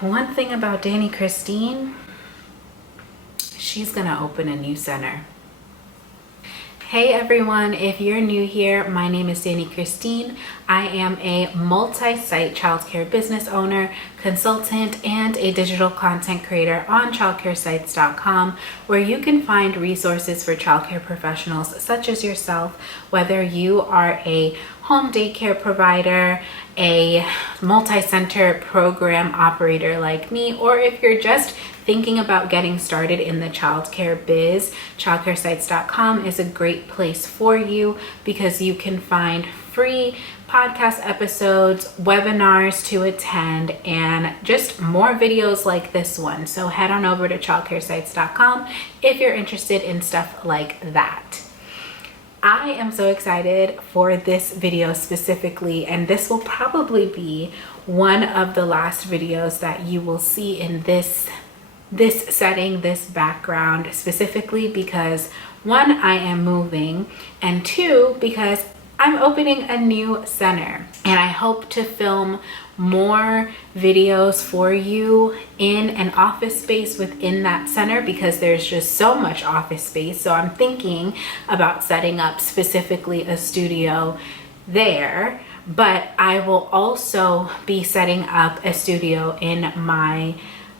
one thing about Dani Christine, she's gonna open a new center. Hey everyone, if you're new here, my name is Dani Christine. I am a multi-site childcare business owner, consultant, and a digital content creator on childcaresites.com, where you can find resources for childcare professionals such as yourself, whether you are a home daycare provider, a multi-center program operator like me, or if you're just thinking about getting started in the childcare biz. Childcaresites.com is a great place for you because you can find free podcast episodes, webinars to attend, and just more videos like this one. So head on over to childcaresites.com if you're interested in stuff like that. I am so excited for this video specifically, and this will probably be one of the last videos that you will see in this setting, this background, specifically because one, I am moving, and two, because I'm opening a new center, and I hope to film more videos for you in an office space within that center because there's just so much office space. So I'm thinking about setting up specifically a studio there, but I will also be setting up a studio in my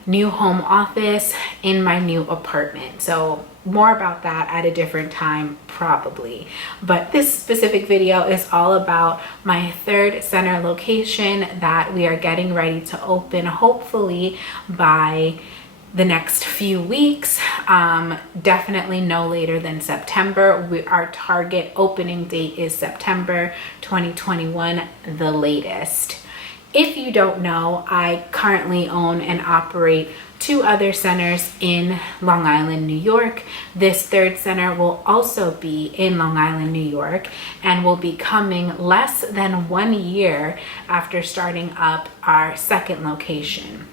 new home office in my new apartment. So more about that at a different time probably, but this specific video is all about my third center location that we are getting ready to open, hopefully by the next few weeks, definitely no later than September. Our target opening date is September 2021, the latest. If you don't know, I currently own and operate two other centers in Long Island, New York. This third center will also be in Long Island, New York, and will be coming less than 1 year after starting up our second location.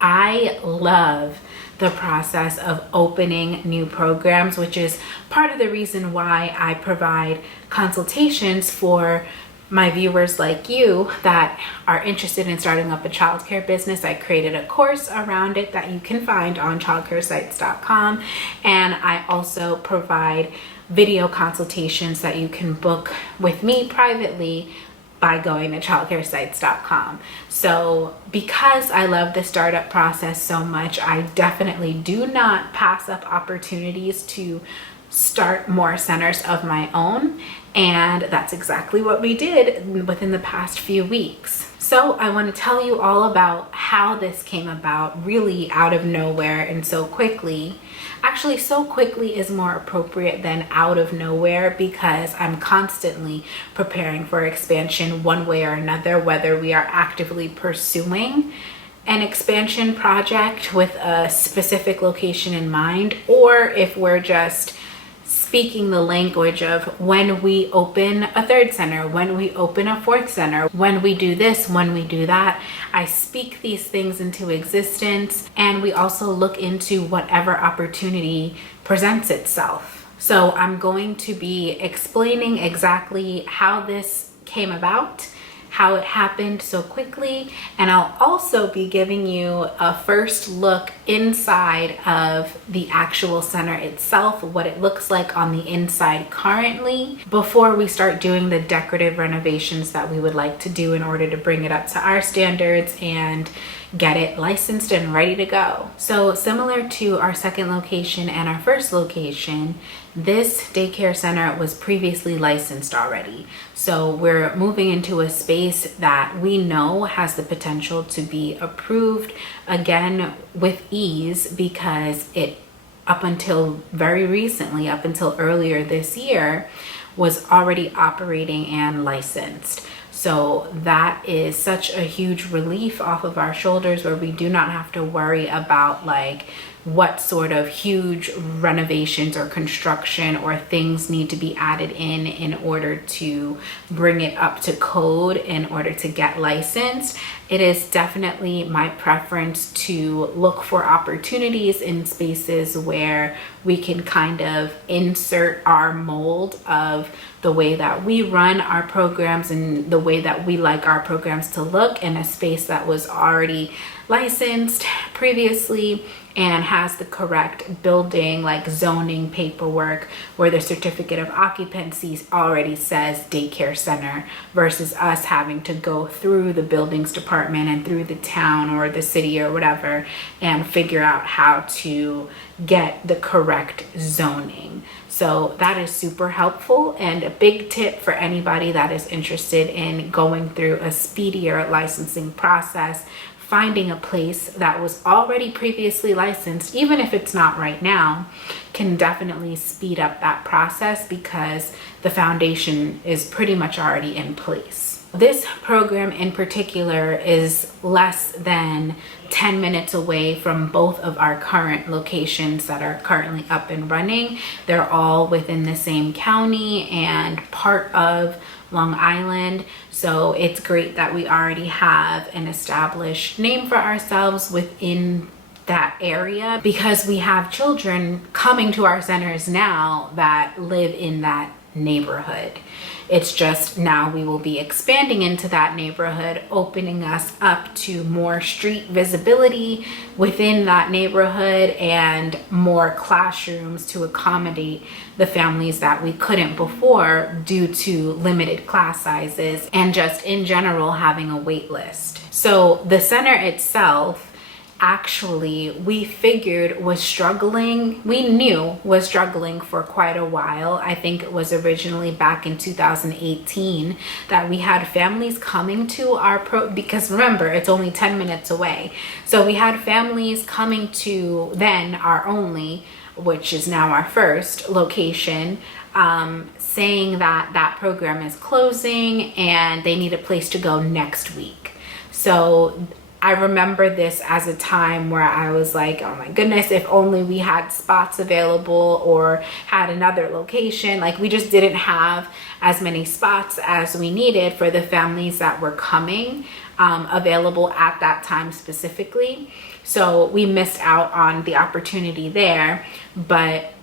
I love the process of opening new programs, which is part of the reason why I provide consultations for my viewers like you that are interested in starting up a childcare business. I created a course around it that you can find on childcaresites.com, and I also provide video consultations that you can book with me privately by going to childcaresites.com. So because I love the startup process so much, I definitely do not pass up opportunities to start more centers of my own, and that's exactly what we did within the past few weeks. So I want to tell you all about how this came about, really out of nowhere and so quickly. Actually, so quickly is more appropriate than out of nowhere because I'm constantly preparing for expansion one way or another, whether we are actively pursuing an expansion project with a specific location in mind, or if we're just speaking the language of when we open a third center, when we open a fourth center, when we do this, when we do that. I speak these things into existence, and we also look into whatever opportunity presents itself. So I'm going to be explaining exactly how this came about, how it happened so quickly, and I'll also be giving you a first look inside of the actual center itself, what it looks like on the inside currently, before we start doing the decorative renovations that we would like to do in order to bring it up to our standards and get it licensed and ready to go. So similar to our second location and our first location, this daycare center was previously licensed already. So we're moving into a space that we know has the potential to be approved again with ease, because it, up until very recently, up until earlier this year, was already operating and licensed. So that is such a huge relief off of our shoulders, where we do not have to worry about like what sort of huge renovations or construction or things need to be added in order to bring it up to code in order to get licensed. It is definitely my preference to look for opportunities in spaces where we can kind of insert our mold of the way that we run our programs and the way that we like our programs to look in a space that was already licensed previously and has the correct building like zoning paperwork where the certificate of occupancy already says daycare center, versus us having to go through the buildings department and through the town or the city or whatever and figure out how to get the correct zoning. So that is super helpful, and a big tip for anybody that is interested in going through a speedier licensing process: finding a place that was already previously licensed, even if it's not right now, can definitely speed up that process because the foundation is pretty much already in place. This program in particular is less than 10 minutes away from both of our current locations that are currently up and running. They're all within the same county and part of Long Island. So it's great that we already have an established name for ourselves within that area, because we have children coming to our centers now that live in that neighborhood. It's just now we will be expanding into that neighborhood, opening us up to more street visibility within that neighborhood and more classrooms to accommodate the families that we couldn't before due to limited class sizes and just in general having a wait list. So the center itself, actually, we figured we knew was struggling for quite a while. I think it was originally back in 2018 that we had families coming to because remember, it's only 10 minutes away. So we had families coming to then our only, which is now our first location, saying that that program is closing and they need a place to go next week. So I remember this as a time where I was like, oh my goodness, if only we had spots available or had another location. Like, we just didn't have as many spots as we needed for the families that were coming available at that time specifically. So we missed out on the opportunity there, but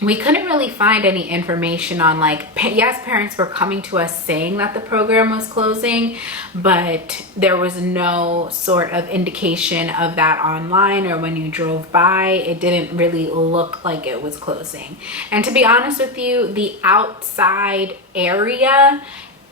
we couldn't really find any information on, like, yes, parents were coming to us saying that the program was closing, but there was no sort of indication of that online, or when you drove by, it didn't really look like it was closing. And to be honest with you, the outside area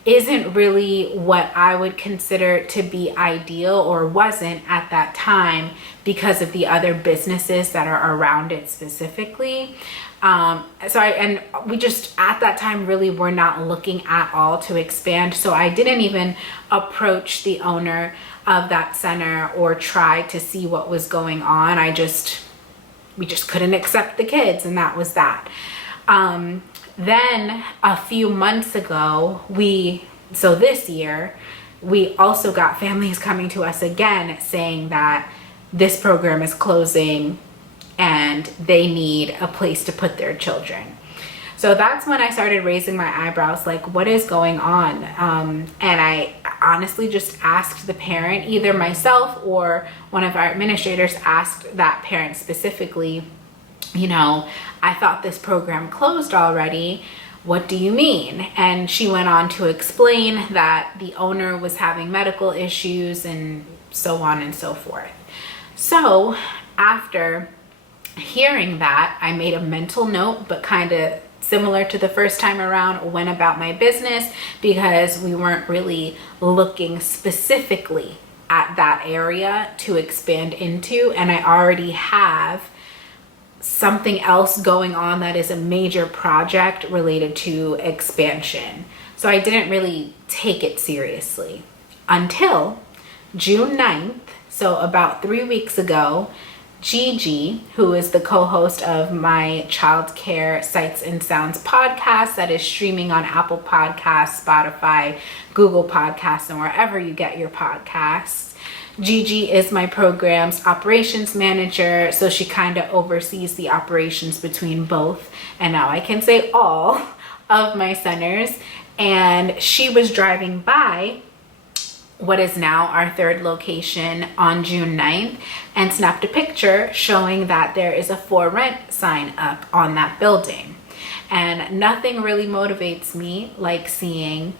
isn't really what I would consider to be ideal, or wasn't at that time, because of the other businesses that are around it specifically. We just at that time really were not looking at all to expand. So I didn't even approach the owner of that center or try to see what was going on. We just couldn't accept the kids, and that was that. Then a few months ago, this year, we also got families coming to us again saying that this program is closing and they need a place to put their children. So that's when I started raising my eyebrows, like, what is going on? And I honestly just asked the parent, either myself or one of our administrators asked that parent specifically, I thought this program closed already. What do you mean? And she went on to explain that the owner was having medical issues and so on and so forth. So after hearing that, I made a mental note, but kind of similar to the first time around, went about my business, because we weren't really looking specifically at that area to expand into, and I already have something else going on that is a major project related to expansion. So I didn't really take it seriously until June 9th. So about 3 weeks ago, Gigi, who is the co-host of my Child Care Sights and Sounds podcast that is streaming on Apple Podcasts, Spotify, Google Podcasts, and wherever you get your podcasts. Gigi is my program's operations manager, so she kind of oversees the operations between both, and now I can say all of my centers. And she was driving by what is now our third location on June 9th and snapped a picture showing that there is a for rent sign up on that building. And nothing really motivates me like seeing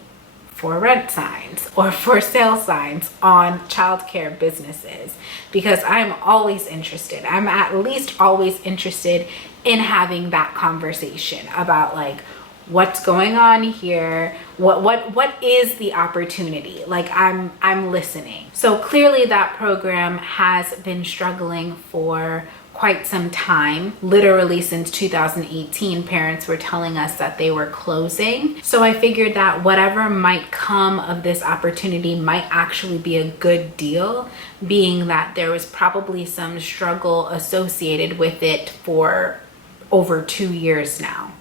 for rent signs or for sale signs on childcare businesses, because I'm always interested. I'm at least always interested in having that conversation about like what's going on here, what is the opportunity. Like I'm listening. So clearly that program has been struggling for quite some time. Literally since 2018, parents were telling us that they were closing. So I figured that whatever might come of this opportunity might actually be a good deal, being that there was probably some struggle associated with it for over 2 years now.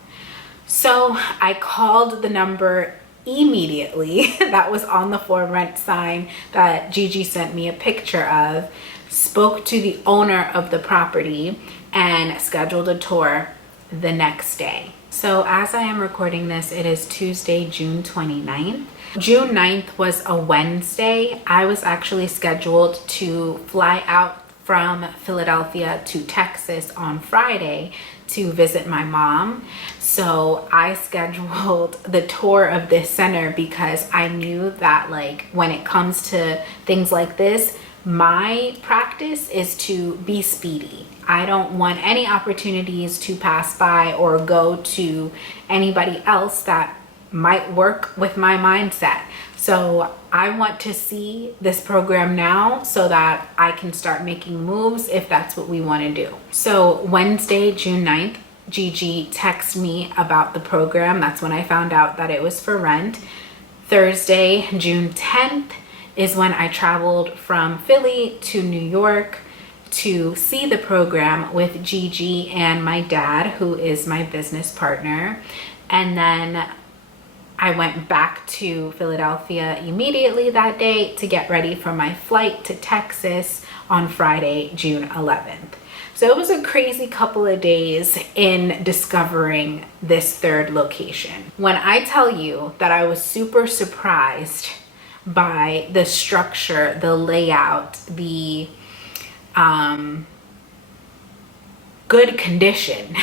So I called the number immediately that was on the for rent sign that Gigi sent me a picture of, spoke to the owner of the property, and scheduled a tour the next day. So as I am recording this, it is Tuesday, June 29th. June 9th was a Wednesday. I was actually scheduled to fly out from Philadelphia to Texas on Friday to visit my mom. So I scheduled the tour of this center because I knew that like when it comes to things like this, my practice is to be speedy. I don't want any opportunities to pass by or go to anybody else that might work with my mindset. So I want to see this program now so that I can start making moves if that's what we want to do. So Wednesday, June 9th, Gigi texted me about the program. That's when I found out that it was for rent. Thursday, June 10th is when I traveled from Philly to New York to see the program with Gigi and my dad, who is my business partner. And then I went back to Philadelphia immediately that day to get ready for my flight to Texas on Friday, June 11th. So it was a crazy couple of days in discovering this third location. When I tell you that I was super surprised by the structure, the layout, the good condition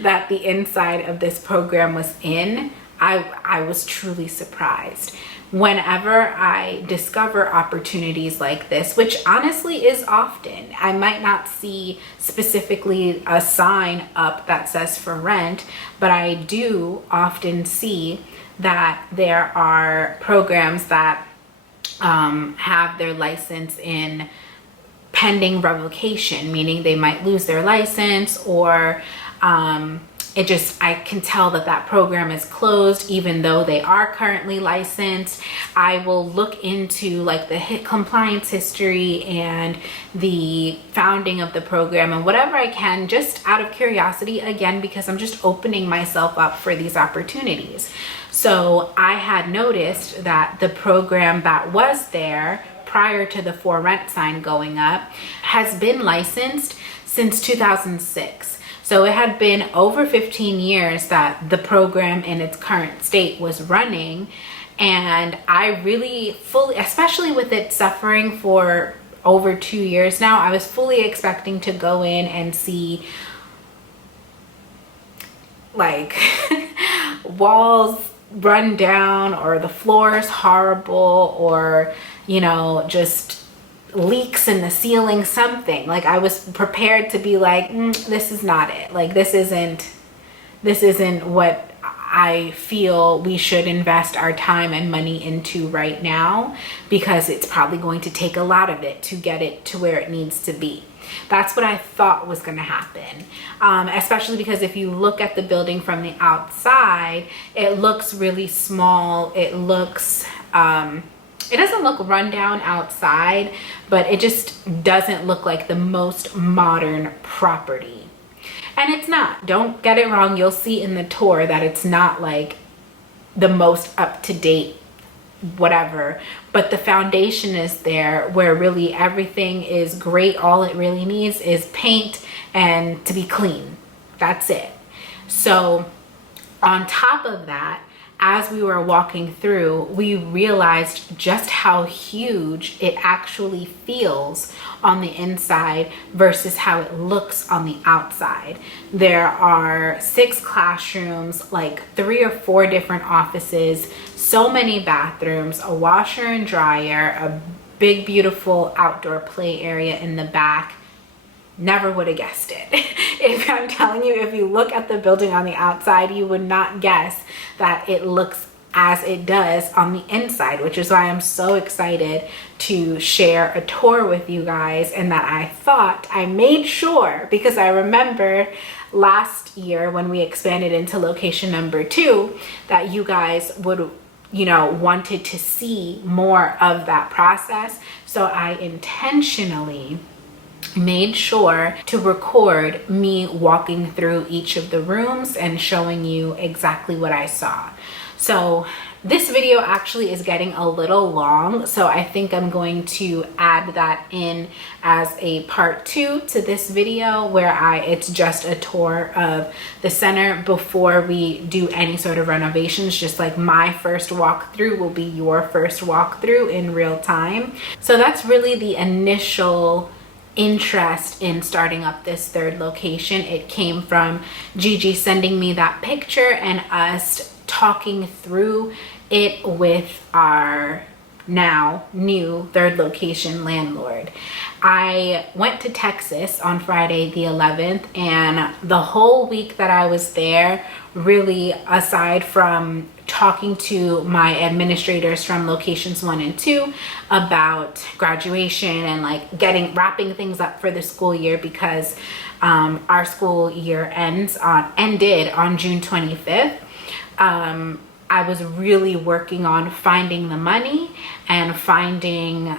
that the inside of this program was in, I was truly surprised. Whenever I discover opportunities like this, which honestly is often, I might not see specifically a sign up that says for rent, but I do often see that there are programs that have their license in pending revocation, meaning they might lose their license, or I can tell that that program is closed even though they are currently licensed. I will look into like the compliance history and the founding of the program and whatever I can, just out of curiosity, again, because I'm just opening myself up for these opportunities. So I had noticed that the program that was there prior to the for rent sign going up has been licensed since 2006. So it had been over 15 years that the program in its current state was running. And I really fully, especially with it suffering for over 2 years now, I was fully expecting to go in and see like walls run down, or the floors horrible, or, you know, just leaks in the ceiling, something. Like I was prepared to be like, this is not it. Like this isn't what I feel we should invest our time and money into right now, because it's probably going to take a lot of it to get it to where it needs to be. That's what I thought was going to happen, especially because if you look at the building from the outside, it looks really small. It looks it doesn't look run down outside, but it just doesn't look like the most modern property. And it's not. Don't get it wrong. You'll see in the tour that it's not like the most up-to-date whatever, but the foundation is there where really everything is great. All it really needs is paint and to be clean. That's it. So on top of that, as we were walking through, we realized just how huge it actually feels on the inside versus how it looks on the outside. There are 6 classrooms, like 3 or 4 different offices, so many bathrooms, a washer and dryer, a big beautiful outdoor play area in the back. Never would have guessed it. If I'm telling you, if you look at the building on the outside, you would not guess that it looks as it does on the inside, which is why I'm so excited to share a tour with you guys. And that I made sure, because I remember last year when we expanded into location number 2, that you guys would, wanted to see more of that process. So I intentionally made sure to record me walking through each of the rooms and showing you exactly what I saw. So this video actually is getting a little long, so I think I'm going to add that in as a part 2 to this video, where it's just a tour of the center before we do any sort of renovations. Just like my first walkthrough will be your first walkthrough in real time. So that's really the initial interest in starting up this 3rd location. It came from Gigi sending me that picture and us talking through it with our now new 3rd location landlord. I went to Texas on Friday the 11th, and the whole week that I was there, really, aside from talking to my administrators from locations 1 and 2 about graduation and like wrapping things up for the school year, because our school year ended on June 25th. I was really working on finding the money and finding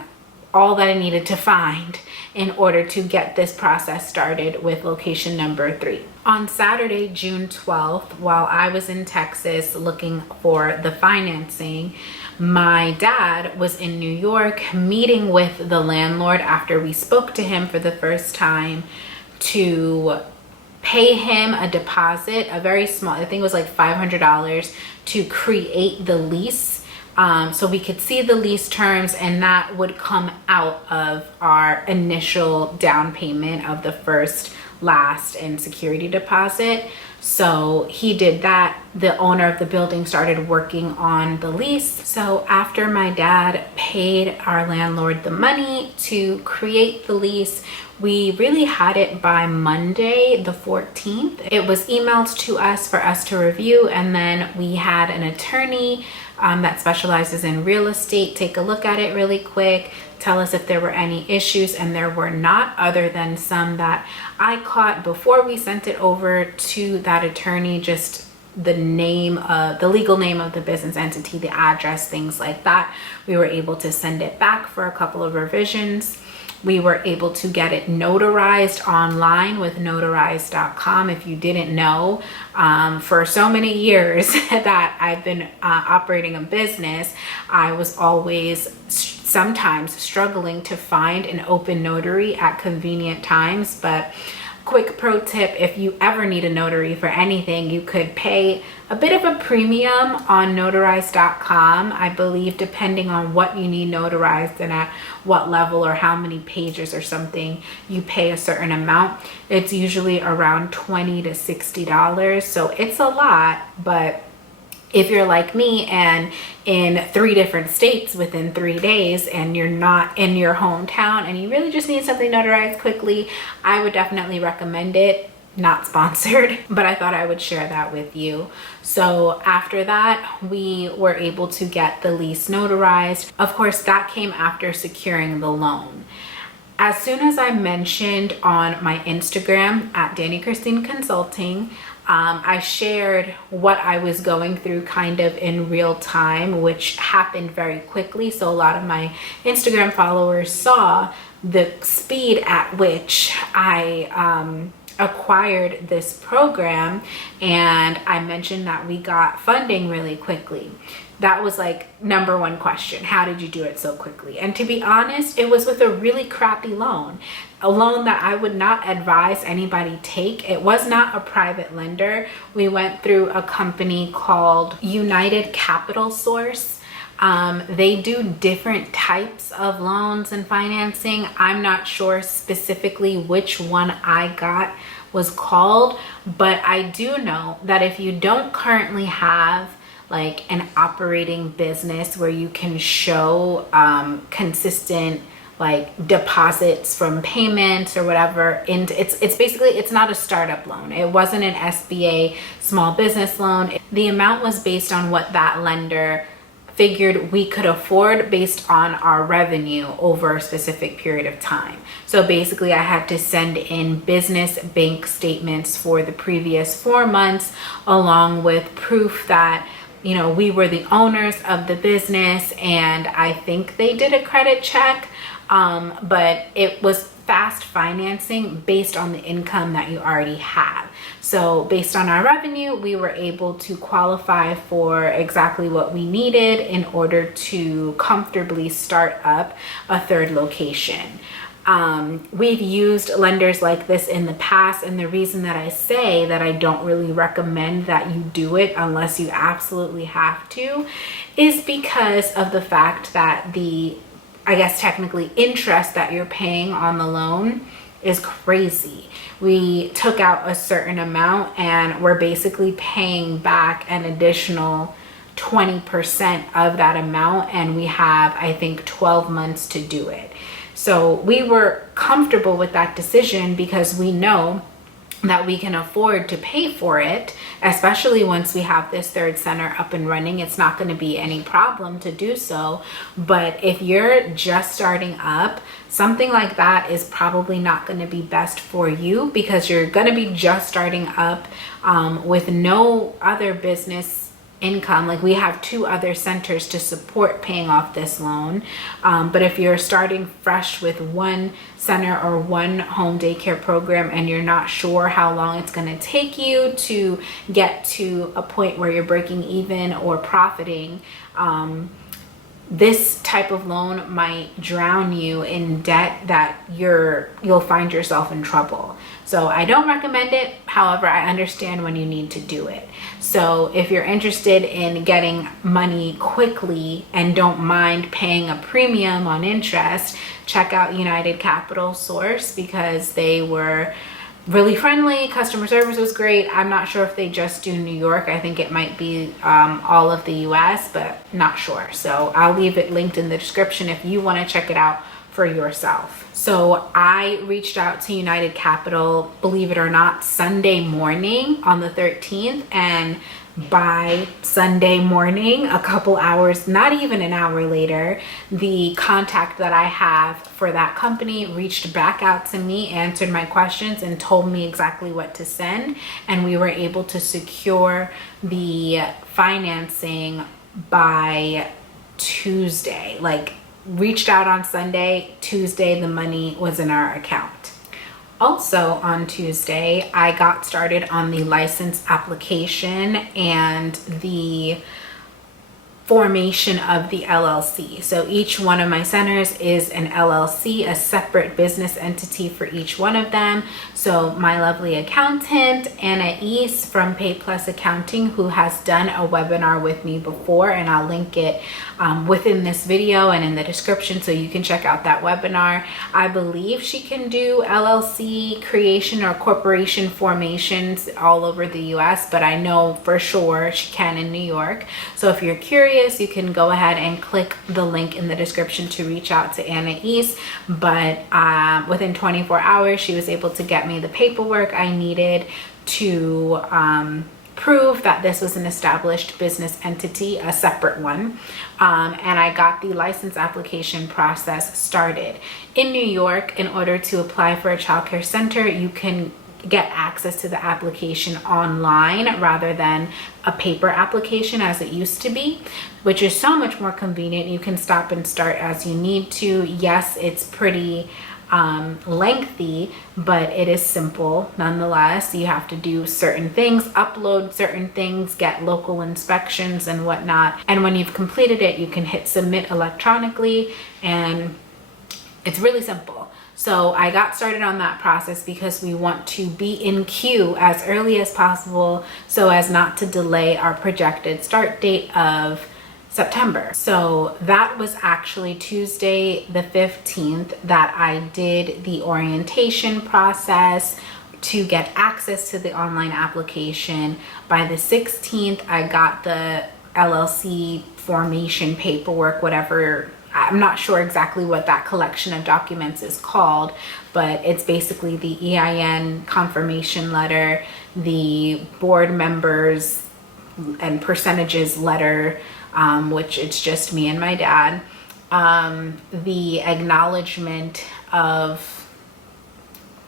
all that I needed to find in order to get this process started with location number 3. On Saturday, June 12th, while I was in Texas looking for the financing, my dad was in New York meeting with the landlord after we spoke to him for the first time to pay him a deposit, a very small, I think it was like $500, to create the lease, so we could see the lease terms, and that would come out of our initial down payment of the first, last, and security deposit. So he did that. The owner of the building started working on the lease. So after my dad paid our landlord the money to create the lease, we really had it by Monday the 14th. It was emailed to us for us to review, and then we had an attorney that specializes in real estate take a look at it really quick, tell us if there were any issues, and there were not, other than some that I caught before we sent it over to that attorney, just the legal name of the business entity, the address, things like that. We were able to send it back for a couple of revisions. We were able to get it notarized online with notarize.com. If you didn't know, for so many years that I've been operating a business, I was always sometimes struggling to find an open notary at convenient times. But quick pro tip, if you ever need a notary for anything, you could pay a bit of a premium on notarize.com. I believe depending on what you need notarized and at what level or how many pages or something, you pay a certain amount. It's usually around $20 to $60. So it's a lot, but if you're like me and in 3 different states within 3 days, and you're not in your hometown and you really just need something notarized quickly, I would definitely recommend it. Not sponsored, but I thought I would share that with you. So after that, we were able to get the lease notarized. Of course, that came after securing the loan. As soon as I mentioned on my Instagram at Dani Christine Consulting, I shared what I was going through kind of in real time, which happened very quickly. So a lot of my Instagram followers saw the speed at which I acquired this program, and I mentioned that we got funding really quickly. That was like number one question. How did you do it so quickly? And to be honest, it was with a really crappy loan, a loan that I would not advise anybody take. It was not a private lender. We went through a company called United Capital Source. They do different types of loans and financing. I'm not sure specifically which one I got was called, but I do know that if you don't currently have like an operating business where you can show consistent like deposits from payments or whatever, and it's basically, it's not a startup loan. It wasn't an SBA small business loan. The amount was based on what that lender figured we could afford based on our revenue over a specific period of time. So basically I had to send in business bank statements for the previous 4 months, along with proof that, you know, we were the owners of the business, and I think they did a credit check, but it was fast financing based on the income that you already have. So based on our revenue, we were able to qualify for exactly what we needed in order to comfortably start up a third location. We've used lenders like this in the past, and the reason that I say that I don't really recommend that you do it unless you absolutely have to is because of the fact that the, I guess technically, interest that you're paying on the loan is crazy. We took out a certain amount and we're basically paying back an additional 20% of that amount, and we have, I think, 12 months to do it. So we were comfortable with that decision because we know that we can afford to pay for it, especially once we have this third center up and running. It's not going to be any problem to do so. But if you're just starting up, something like that is probably not going to be best for you, because you're going to be just starting up with no other business income. Like, we have 2 other centers to support paying off this loan, but if you're starting fresh with 1 center or 1 home daycare program and you're not sure how long it's going to take you to get to a point where you're breaking even or profiting, this type of loan might drown you in debt that you'll find yourself in trouble. So I don't recommend it. However, I understand when you need to do it. So if you're interested in getting money quickly and don't mind paying a premium on interest, check out United Capital Source, because they were really friendly. Customer service was great. I'm not sure if they just do New York. I think it might be all of the US, but not sure. So I'll leave it linked in the description if you want to check it out for yourself. So I reached out to United Capital, believe it or not, Sunday morning on the 13th, and by Sunday morning, a couple hours, not even an hour later, the contact that I have for that company reached back out to me, answered my questions, and told me exactly what to send. And we were able to secure the financing by Tuesday. Like, reached out on Sunday, Tuesday the money was in our account. Also on Tuesday, I got started on the license application and the formation of the LLC. So each one of my centers is an LLC, a separate business entity for each one of them. So my lovely accountant, Anais from Pay Plus Accounting, who has done a webinar with me before, and I'll link it within this video and in the description so you can check out that webinar. I believe she can do LLC creation or corporation formations all over the US, but I know for sure she can in New York. So if you're curious, you can go ahead and click the link in the description to reach out to Anais. But within 24 hours, she was able to get me the paperwork I needed to prove that this was an established business entity, a separate one. And I got the license application process started. In New York, in order to apply for a childcare center, you can get access to the application online rather than a paper application as it used to be, which is so much more convenient. You can stop and start as you need to. Yes, it's pretty lengthy, but it is simple nonetheless. You have to do certain things, upload certain things, get local inspections and whatnot. And when you've completed it, you can hit submit electronically, and it's really simple. So I got started on that process because we want to be in queue as early as possible so as not to delay our projected start date of September. So that was actually Tuesday the 15th that I did the orientation process to get access to the online application. By the 16th, I got the LLC formation paperwork, whatever. I'm not sure exactly what that collection of documents is called, but it's basically the EIN confirmation letter, the board members and percentages letter, which it's just me and my dad, the acknowledgement of,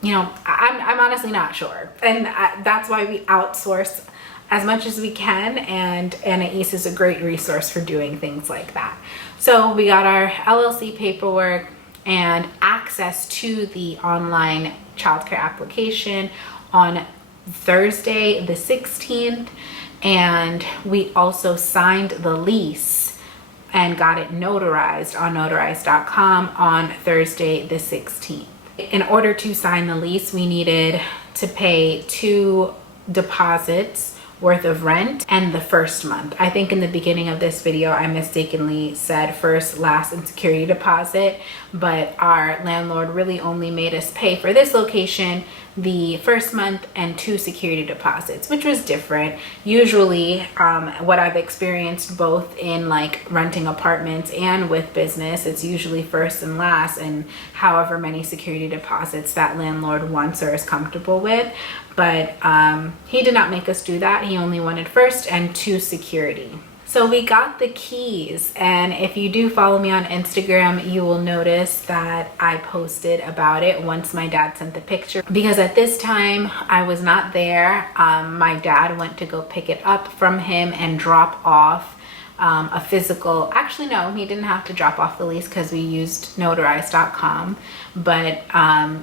I'm honestly not sure. And that's why we outsource as much as we can, and Anais is a great resource for doing things like that. So we got our LLC paperwork and access to the online childcare application on Thursday the 16th. And we also signed the lease and got it notarized on notarize.com on Thursday the 16th. In order to sign the lease, we needed to pay 2 deposits worth of rent and the first month. I think in the beginning of this video, I mistakenly said first, last, and security deposit, but our landlord really only made us pay for this location the first month and 2 security deposits, which was different. Usually what I've experienced both in like renting apartments and with business, it's usually first and last, and however many security deposits that landlord wants or is comfortable with. But he did not make us do that. He only wanted first and 2 security. So we got the keys, and if you do follow me on Instagram, you will notice that I posted about it once my dad sent the picture, because at this time I was not there. My dad went to go pick it up from him and drop off a physical, actually no, he didn't have to drop off the lease because we used notarize.com, but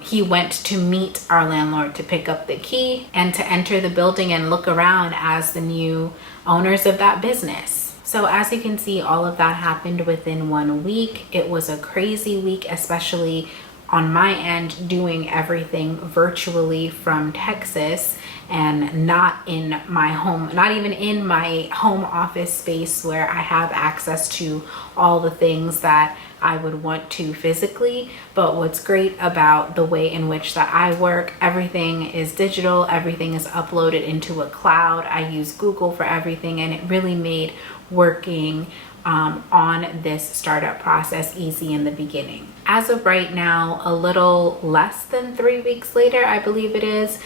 he went to meet our landlord to pick up the key and to enter the building and look around as the new owners of that business. So as you can see, all of that happened within 1 week. It was a crazy week, especially on my end, doing everything virtually from Texas and not in my home, not even in my home office space where I have access to all the things that I would want to physically. But what's great about the way in which that I work, everything is digital, everything is uploaded into a cloud. I use Google for everything, and it really made working on this startup process easy in the beginning. As of right now, a little less than 3 weeks later, I believe it is,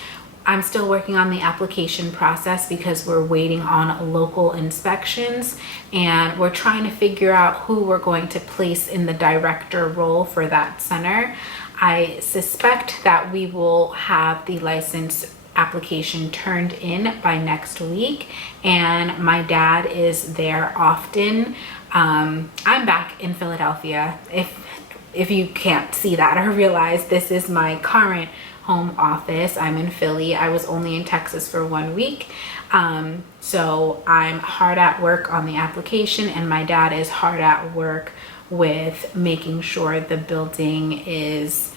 I'm still working on the application process because we're waiting on local inspections, and we're trying to figure out who we're going to place in the director role for that center. I suspect that we will have the license application turned in by next week, and my dad is there often. I'm back in Philadelphia. If you can't see that or realize, this is my current home office. I'm in Philly. I was only in Texas for 1 week. So I'm hard at work on the application, and my dad is hard at work with making sure the building is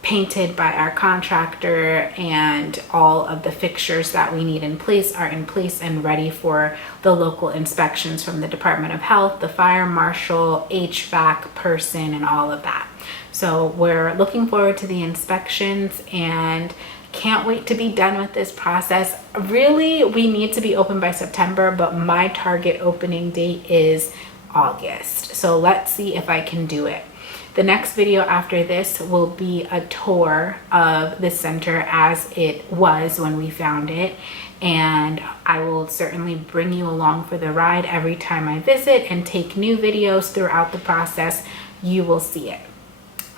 painted by our contractor and all of the fixtures that we need in place are in place and ready for the local inspections from the Department of Health, the fire marshal, HVAC person, and all of that. So we're looking forward to the inspections and can't wait to be done with this process. Really, we need to be open by September, but my target opening date is August. So let's see if I can do it. The next video after this will be a tour of the center as it was when we found it, and I will certainly bring you along for the ride every time I visit and take new videos throughout the process. You will see it.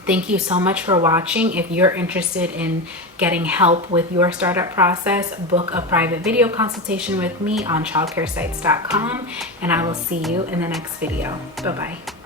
Thank you so much for watching. If you're interested in getting help with your startup process, book a private video consultation with me on childcaresites.com, and I will see you in the next video. Bye-bye.